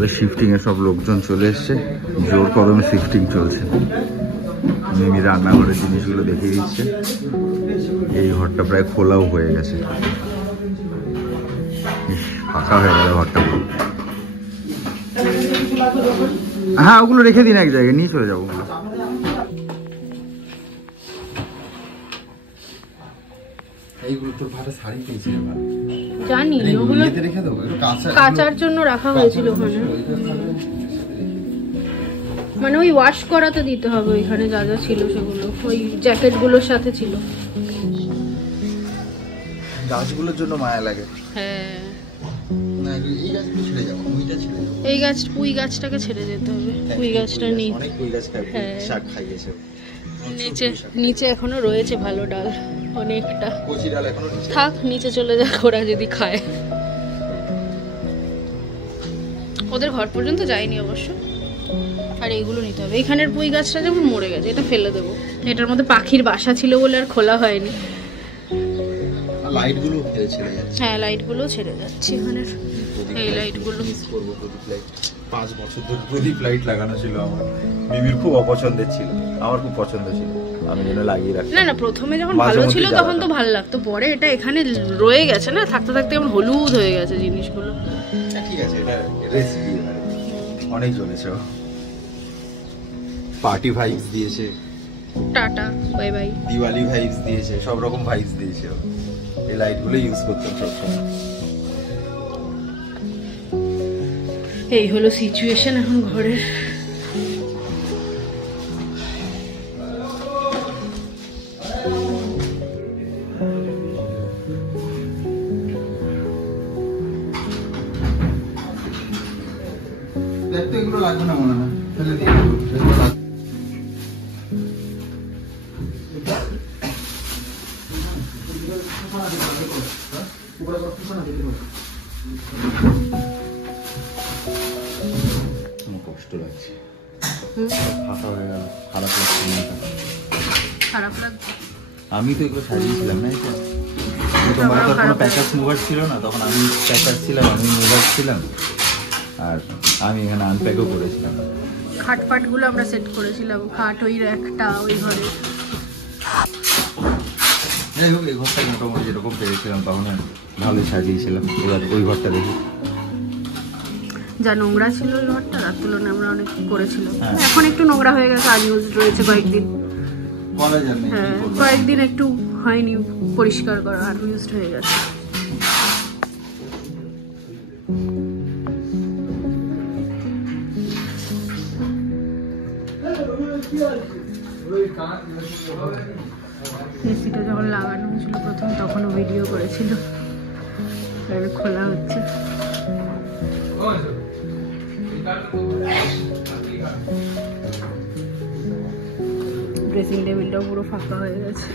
আমাদের শিফটিং এ সব লোকজন চলে এসছে, জোর কদমে শিফটিং চলছে। মিমি রান্নাঘরের জিনিসগুলো দেখিয়ে দিচ্ছে। এই ঘরটা প্রায় খোলাও হয়ে গেছে, ফাঁকা হয়ে গেল ঘরটা। হ্যাঁ ওগুলো রেখে দিন, এক জায়গায় নিয়ে চলে যাবো। এইগুলো তোর ভাড়া শাড়ি পেয়েছিল জানি, ওগুলো কাচার জন্য রাখা হয়েছিল ওখানে। মানে ওই ওয়াশ করাতে দিতে হবে ওইখানে যা যা ছিল সেগুলো, ওই জ্যাকেট গুলোর সাথে ছিল। গাছগুলোর জন্য মায়া লাগে। হ্যাঁ না এই গাছগুলো ছেড়ে যাবো, ওইটা ছেড়ে যাবো। এই গাছ, পুঁই গাছটাকে ছেড়ে যেতে হবে। পুঁই গাছটা নেই, অনেক পুঁই গাছ খায়, শাক খাইয়েছে। নিচে নিচে এখনো রয়েছে ভালো ডাল অনেকটা, কচি ডাল এখনো থাক, নিচে চলে যাক ওরা যদি খায়। ওদের ঘর পর্যন্ত যায়নি অবশ্য। আর এইগুলো নিতে হবে। এইখানের পুঁই গাছটা যেমন মরে গেছে, এটা ফেলে দেবো। এটার মধ্যে পাখির বাসা ছিল বলে আর খোলা হয়নি। লাইটগুলো ছেড়ে যাচ্ছে। হ্যাঁ লাইটগুলো ছেড়ে যাচ্ছে এখানে। এই লাইটগুলো মিস করব। প্রদীপ লাইট 5 বছর ধরে প্রদীপ লাইট লাগানো ছিল আমার। মিমির খুব অপছন্দের ছিল, আমার খুব পছন্দ ছিল, আমি যেন লাগিয়ে রাখি। না না, প্রথমে যখন ভালো ছিল তখন তো ভালো লাগতো, পরে এটা এখানে রয়ে গেছে না, থাকতে থাকতে কেমন হলুদ হয়ে গেছে জিনিসগুলো। ঠিক আছে, এটা রেসিপি অনেক জ্বলেছে। পার্টি ভাইবস দিয়েছে, tata bye bye, Diwali vibes দিয়েছে, সব রকম ভাইবস দিয়েছে। এই লাইটগুলো ইউজ করতাম সবসময়। এই হলো সিচুয়েশন এখন ঘরের। দেখতে এগুলো লাগবে না মনে হয়, ফেলে দিয়ে কষ্ট লাগছে, ফাঁকা হয়ে গেল, খারাপ লাগছে। খারাপ লাগছে। আমি তো এগুলো সাজিয়েছিলাম না, এটা তোমার তো কোনো প্যাকার্স মুভার ছিল না, তখন আমি প্যাকার্স ছিলাম, আমি মুভার ছিলাম, আর আমি এখানে আনপ্যাকও করেছিলাম। খাটপাটগুলো আমরা সেট করেছিলাম, খাট ওই একটা ওই ঘরে। যাই হোক, এই ঘরটা মোটামুটি যেরকম পেয়েছিলাম তখন ভালোই সাজিয়েছিলাম। এবার ওই ঘরটা দেখি, যা নোংরা ছিল ওই ঘরটা, তার তুলনায় আমরা অনেক করেছিলাম। এখন একটু নোংরা হয়ে গেছে, আনইউজ রয়েছে কয়েকদিন। হ্যাঁ কয়েকদিন একটু হয়নি পরিষ্কার করা, আনইউজড হয়ে গেছে। এসিটা যখন লাগানো হয়েছিল প্রথম, তখনও ভিডিও করেছিল, খোলা হচ্ছে। ড্রেসিং টেবিলটাও পুরো ফাঁকা হয়ে গেছে।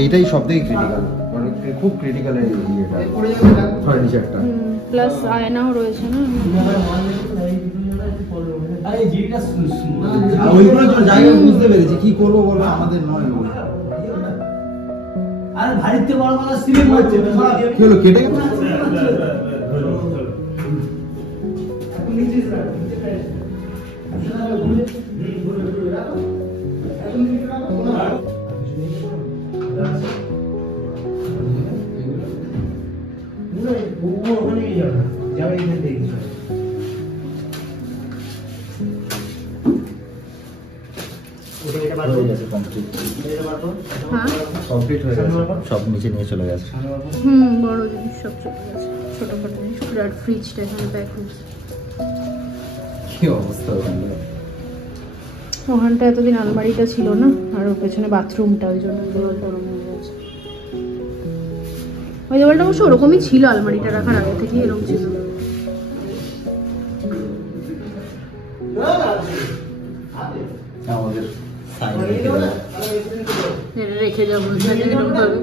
এইটাই সব থেকে ক্রিটিক্যাল, মানে খুব ক্রিটিক্যাল এই ফার্নিচারটা। প্লাস আয়নাও রয়েছে না, ওইগুলো জায়গা বুঝতে পেরেছি, কি করবো বলো, আমাদের নয়। আর ভারীতে বড় বড় সিলিং হচ্ছে, কি হলো, কেটে গেল? কমপ্লিট হয়ে গেছে, সব নিচে নিয়ে চলে গেছে। বড় জিনিস সব চলে গেছে, ছোটখাটো জিনিস। বিরাট ফ্রিজটা এখানে ব্যাক হয়েছে। কি অবস্থা ওখানটা এতদিন আলমারিটা ছিল না, আর ওর পেছনে বাথরুমটা, ওই জন্য দেওয়ালটা ওরকম হয়ে গেছে। ওই দেওয়ালটা অবশ্য ওরকমই ছিল, আলমারিটা রাখার আগে থেকেই এরকম ছিল। আমাদের রেখে যাবো এরকম ভাবে।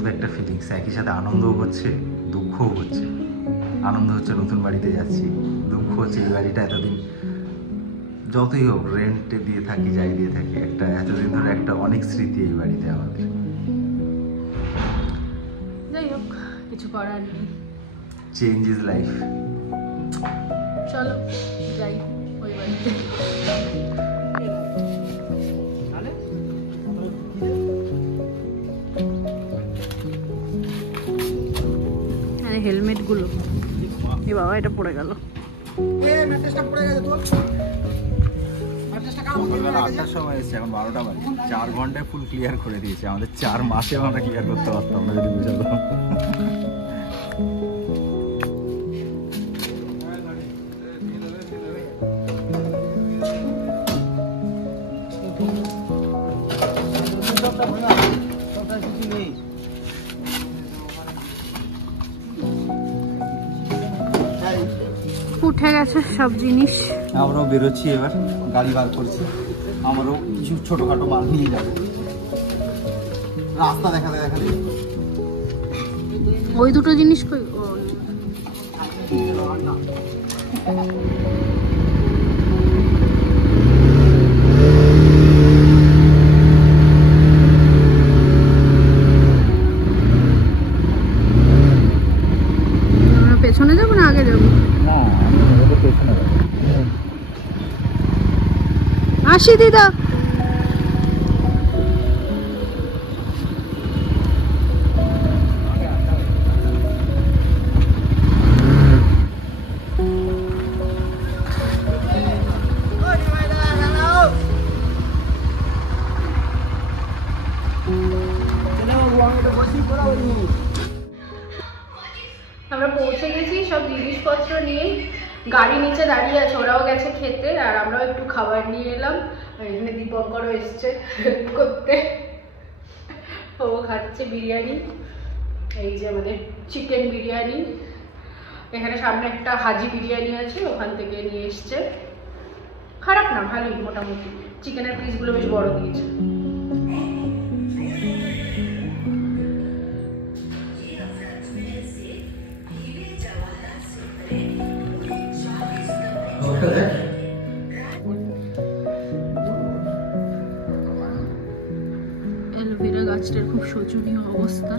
অদ্ভুত একটা ফিলিংস, একই সাথে আনন্দও হচ্ছে দুঃখও হচ্ছে। আনন্দ হচ্ছে নতুন বাড়িতে যাচ্ছি, দুঃখ হচ্ছে এই বাড়িটা এতদিন যতই হোক রেন্টে দিয়ে থাকি, যাই দিয়ে থাকি, একটা এতদিন ধরে একটা অনেক স্মৃতি এই বাড়িতে আমাদের। যাই হোক, কিছু করার নেই, চেঞ্জ ইজ লাইফ। চলো যাই ওই বাড়িতে। হেলমেট গুলো, এ বাবা এটা পড়ে গেল। সকালবেলা 8টার সময় এসেছি, এখন 12টা বাজে। 4 ঘন্টায় ফুল ক্লিয়ার করে দিয়েছে। আমাদের 4 মাসেও আমরা ক্লিয়ার করতে পারতাম না যদি বুঝাতাম। উঠে গেছে সব জিনিস, আমরাও বেরোচ্ছি এবার, গাড়ি বার করছি। আমারও কিছু ছোটখাটো মাল নিয়ে যাবো, রাস্তা দেখাতে দেখাতে। ওই দুটো জিনিস কই? আমরা পেছনে যাবো না আগে যাবো? না, আমি পেছনে যাবো। আসি দিদা। আমরা পৌঁছে গেছি সব জিনিসপত্র নিয়ে, গাড়ি নিচে দাঁড়িয়ে আছে, ওরাও গেছে খেতে আর আমরাও একটু খাবার নিয়ে এলাম। আর এখানে দীপঙ্করও এসছে হেল্প করতে, ও খাচ্ছে বিরিয়ানি। এই যে আমাদের চিকেন বিরিয়ানি, এখানে সামনে একটা হাজি বিরিয়ানি আছে, ওখান থেকে নিয়ে এসছে। খারাপ না, ভালোই মোটামুটি। চিকেনের পিসগুলো বেশ বড় দিয়েছে। অ্যালোভেরা গাছটার খুব শোচনীয় অবস্থা,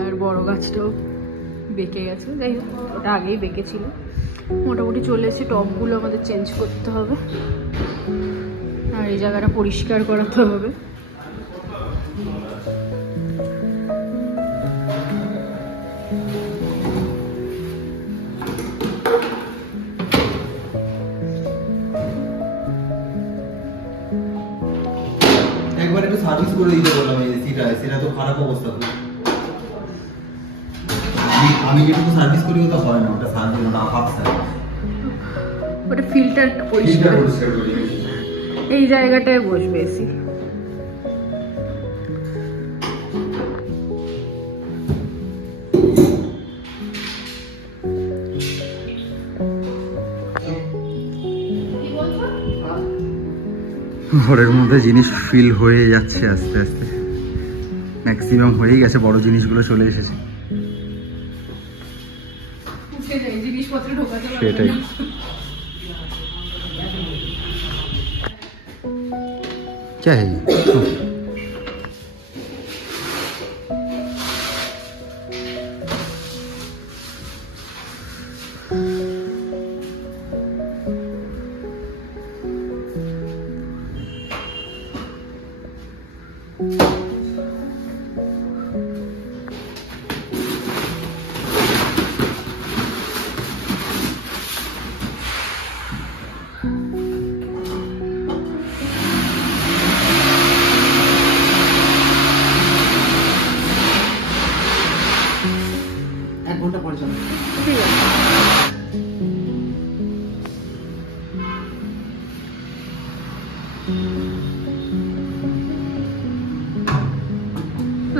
আর বড় গাছটাও বেঁকে গেছে। যাই হোক, ওটা আগেই বেঁকে ছিল। মোটামুটি চলে এসেছে, টবগুলো আমাদের চেঞ্জ করতে হবে আর এই জায়গাটা পরিষ্কার করাতে হবে। একবার একটু সার্ভিস করে দিতে বললাম, এই এসিটা তো খারাপ অবস্থা। আমি যেটুকু সার্ভিস করি ওটা হয় না, ওটা সার্ভিস, ওটা হাফ সার্ভিস। ওটা ফিল্টার পরিষ্কার, এই জায়গাটায় বসবে এসি। ঘরের মধ্যে জিনিস ফিল হয়ে যাচ্ছে আস্তে আস্তে, ম্যাক্সিমাম হয়েই গেছে, বড় জিনিসগুলো চলে এসেছে। সেটাই। क्या है ये?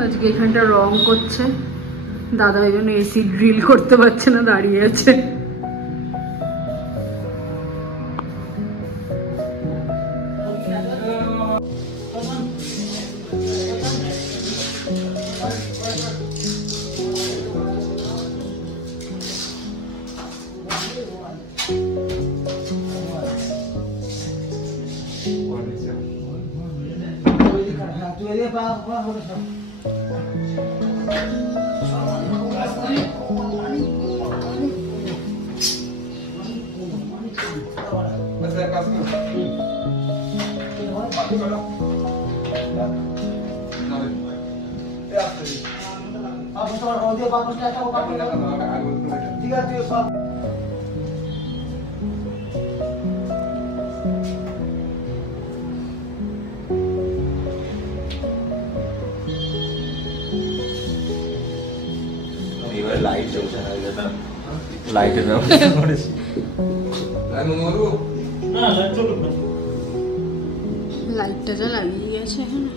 আজকে এখানটা রং করছে দাদা, ওই জন্য এসি ড্রিল করতে পারছে না, দাঁড়িয়ে আছে। তুই এদিকে পা পা করে সব ঠিক আছে এবার লাইট জ্বলছে না, যেটা লাইটের ব্যবস্থা করেছি। লাইটটা যা লাগিয়ে গেছে এখানে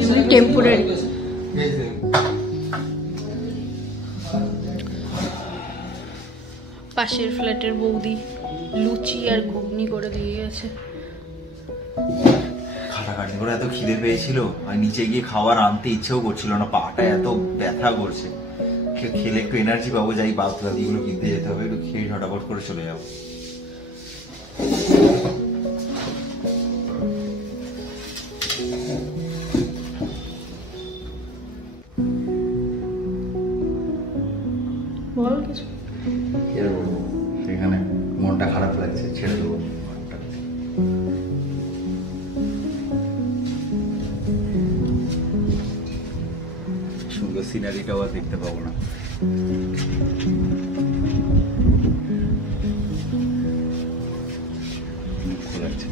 এমনি টেম্পোরারি। পাশের ফ্ল্যাটের বৌদি লুচি আর ঘুগনি করে দিয়ে গেছে। খাটাখাটি করে এত খিদে পেয়েছিল আর নিচে গিয়ে খাবার আনতে ইচ্ছেও করছিল না, পাটা এত ব্যথা করছে। খেলে একটু এনার্জি পাবো, যাই বাদবাদি গুলো কিনতে যেতে হবে, একটু খেয়ে ঝটাপট করে চলে যাবো। বল কিছু। ছেড়ে দেবো, সেখানে মনটা খারাপ লাগছে, ছেড়ে দেবো। সুন্দর সিনারিটাও আর দেখতে পাবো না। দুঃখ লাগছে।